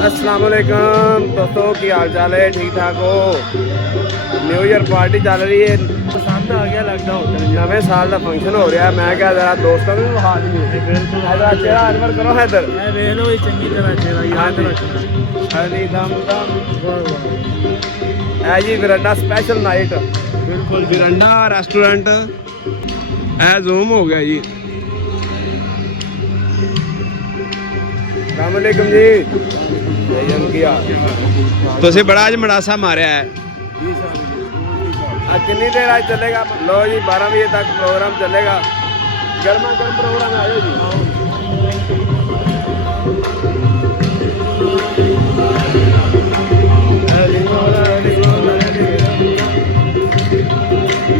अस्सलाम वालेकुम दोस्तों, की हाल चाल है? ठीक ठाक हो? न्यू ईयर पार्टी चल रही है, पसंद आ गया लगता होटल नवे साल का फंक्शन हो रहा है। मैं क्या जरा दोस्तों में हाल नहीं बिल्कुल चेहरा अनवर करो इधर। मैं वेख लो चंगी तरह चेहरा याद रखना। अली दम दम वाह वाह है जी विरंडा स्पेशल नाइट, बिल्कुल विरंडा रेस्टोरेंट है जूम हो गया जी। अस्सलामुअलैकुम जी। तुसी बड़ा अज मड़ासा मारिया है। कितनी देर आज चलेगा? लो जी 12 बजे तक प्रोग्राम चलेगा। गर्मा गर्म प्रोग्राम आ जाओ जी।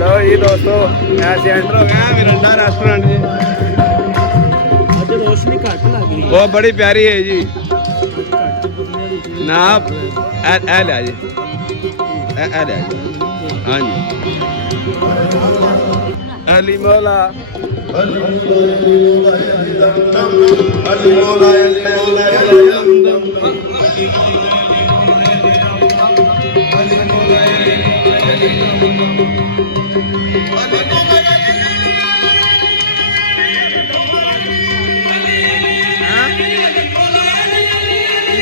लो जी दोस्तों, ऐसे एंटर हो गया विरंडा रेस्टोरेंट जी। आज रोशनी घट लग रही है। वो बड़ी प्यारी है जी ना। ए ले जी, ए ले जी। हाँ जी अली मौला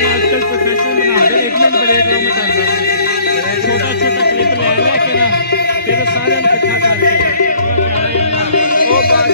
आजकल प्रोफेशनल बना दे, 1 मिनट ब्रेक लो मैं करना छोटा छोटा क्लिप ले लेके ना फिर सारे इकट्ठा करके वो बात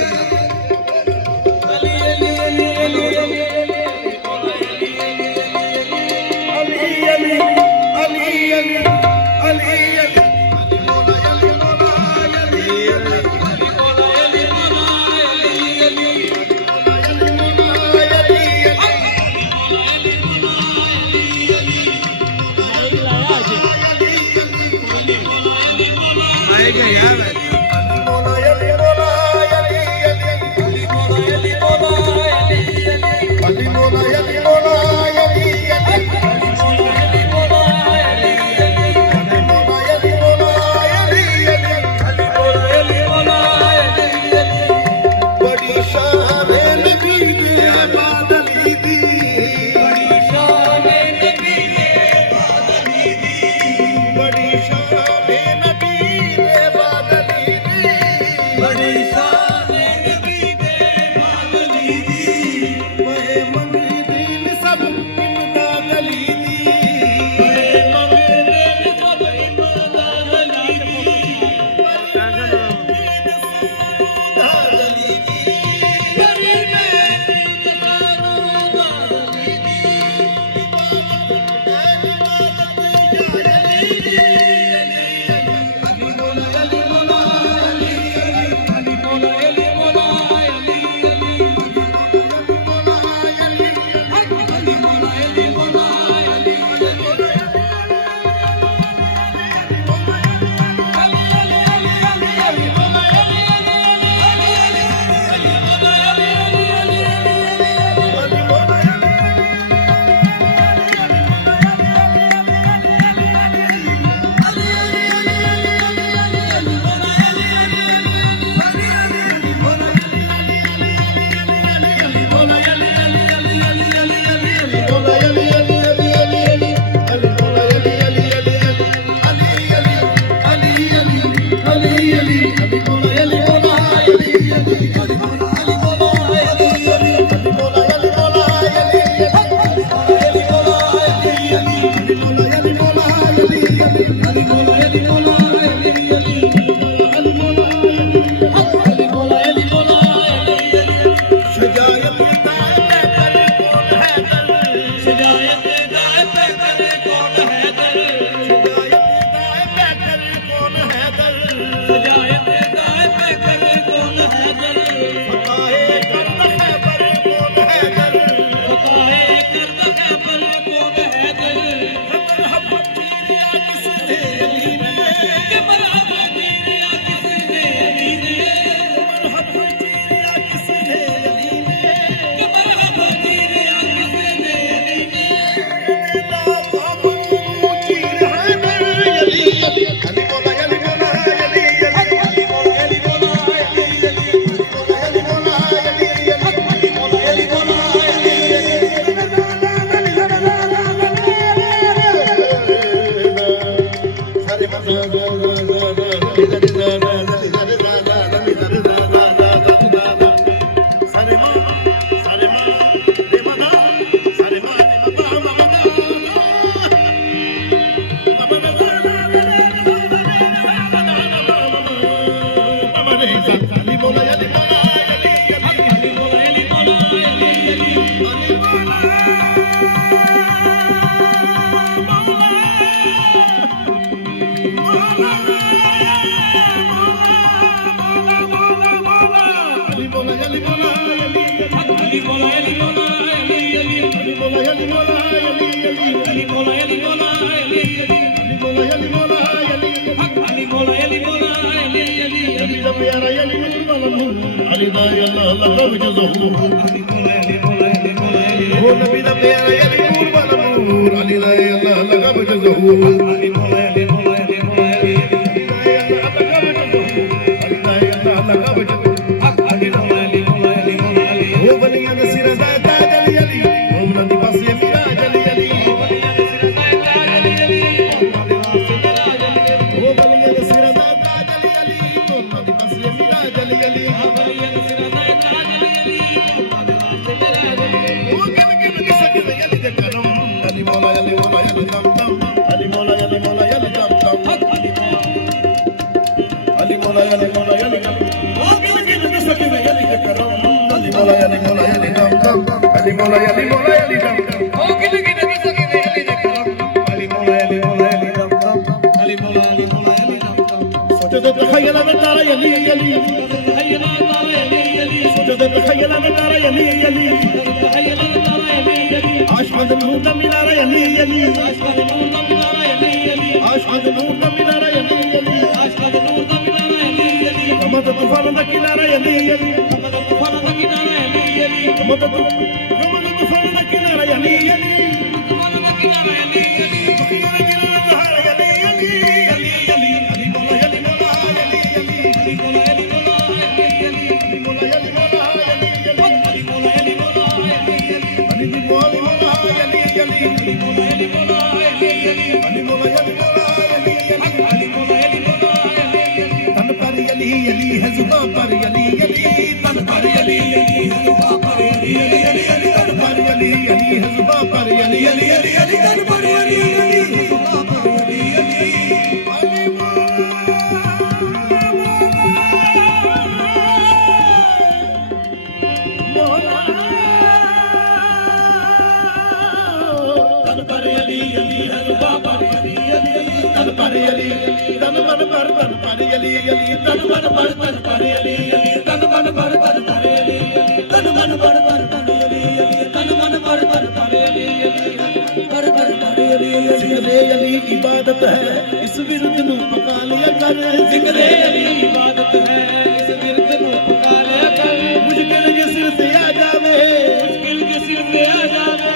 अली दा अल्लाह लगा विच ज़हूर ओ नबी दा प्यारा अली नूर वाला नूर अली दा अल्लाह लगा विच ज़हूर अली मौला अली मौला अली मौला अली दा अल्लाह लगा विच अली मौला अली मौला अली मौला अली ओ बलियां दे सिर दा ताज अली अली मोमना दी पासे मिराज अली अली ओ बलियां दे सिर दा ताज अली अली ओ बलियां दे सिर दा ताज अली अली मोमना दी पासे मिराज अली अली ओ बलियां दे सिर दा ताज अली अली मोमना दी पासे मिराज अली ओ गिन गिन के सकदे अली दे करम अली मौला अली मौला अली दम दम अली मौला अली मौला अली दम दम अली मौला अली मौला अली दम ओ गिन गिन के सकदे अली दे करम अली मौला अली मौला अली दम दम अली मौला अली मौला अली दम दम ओ गिन गिन के सकदे अली दे करम अली मौला अली मौला अली दम दम अली मौला अली मौला अली दम दम सोचो तो तखयला में तारा अली अली तखयला तारा अली अली सोचो तो तखयला में तारा अली अली तखयला तारा अली अली आशहद नूर दा मीनार अली अली आशहद नूर दा मीनार अली अली आशहद नूर दा मीनार अली अली आशहद नूर दा मीनार अली अली हमद तूफान दा किनारा अली अली हमद तूफान दा किनारा अली अली हमद तूफान दा किनारा अली अली तूफान दा किनारा अली अली तूफान दा किनारा अली अली अली अली अली मौला अली मौला अली अली अली मौला अली मौला अली अली अली मौला अली मौला अली अली मौला अली मौला अली अली अली दी मौला मौला अली अली अली मौला अली मौला अली अली अली मौला अली मौला अली अली अली मौला अली मौला अली अली तन पर अली अली है जुबां पर अली अली तन पर अली अली है जुबां पर अली अली अली अली तन पर अली अली है जुबां पर अली अली अली अली तन पर अली अली है जुबां पर अली अली अली मौला तन पर अली अली है जुबां पर अली अली अली तन पर अली तन मन पर तन पर अली अली तन मन पर तन पर अली अली तन मन पर तन पर अली तन मन पर तन पर अली अली तन मन पर तन पर अली अली पर पर अली जिक्रे अली इबादत है इस विरद नू पका लिया कर जिक्रे अली इबादत है इस विरद नू पका लिया कर मुश्किल के सिर से आ जावे मुश्किल के सिर से आ जावे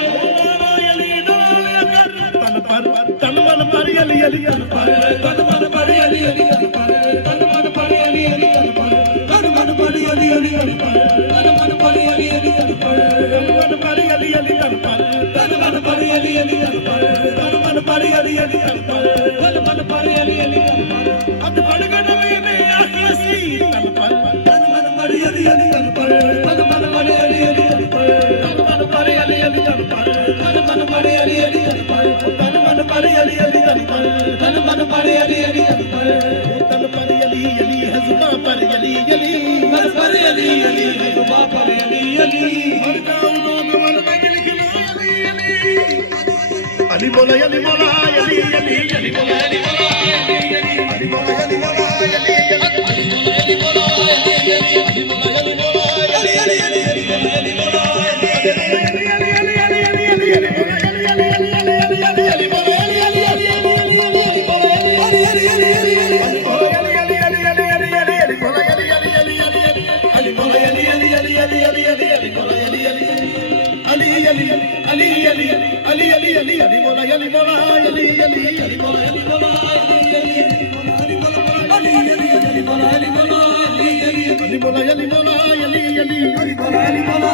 अली डाल लिया कर तन पर तन मन पर अली अली तन पर तन मन पर अली अली तन पर तन मन पर अली अली तन पर तन मन पर अली अली तन पर तन मन पर अली अली तन पर तन मन पर अली अली तन पर तन मन पर अली अली तन पर तन मन पर अली अली तन पर तन मन पर अली अली तन पर अद पड़ गए में आखसी तन पर तन मन पर अली अली तन पर तन मन पर अली अली तन पर तन मन पर अली अली तन पर तन मन पर अली अली तन पर तन मन पर अली अली तन पर तन मन पर अली अली तन पर तन पर अली अली है जुबां पर अली अली तन पर अली अली है जुबां पर अली अली मर जाऊं लोग मन में लिख लो अली अली अली मौला अली मौला अली अली अली मौला अली मौला अली अली अली मौला अली मौला अली अली अली मौला अली मौला अली अली अली मौला अली मौला अली अली अली अली मौला अली मौला अली अली अली अली अली अली अली अली मौला अली अली अली अली अली अली मौला अली अली अली अली अली अली मौला अली अली अली अली अली अली मौला अली अली अली अली अली अली मौला अली अली अली अली अली मौला अली अली अली अली अली अली मौला अली अली अली अली अली अली अली अली अली अली मौला अली मौला अली अली अली मौला अली मौला अली अली अली मौला अली अली अली मौला अली मौला अली अली अली मौला अली मौला अली अली अली मौला अली मौला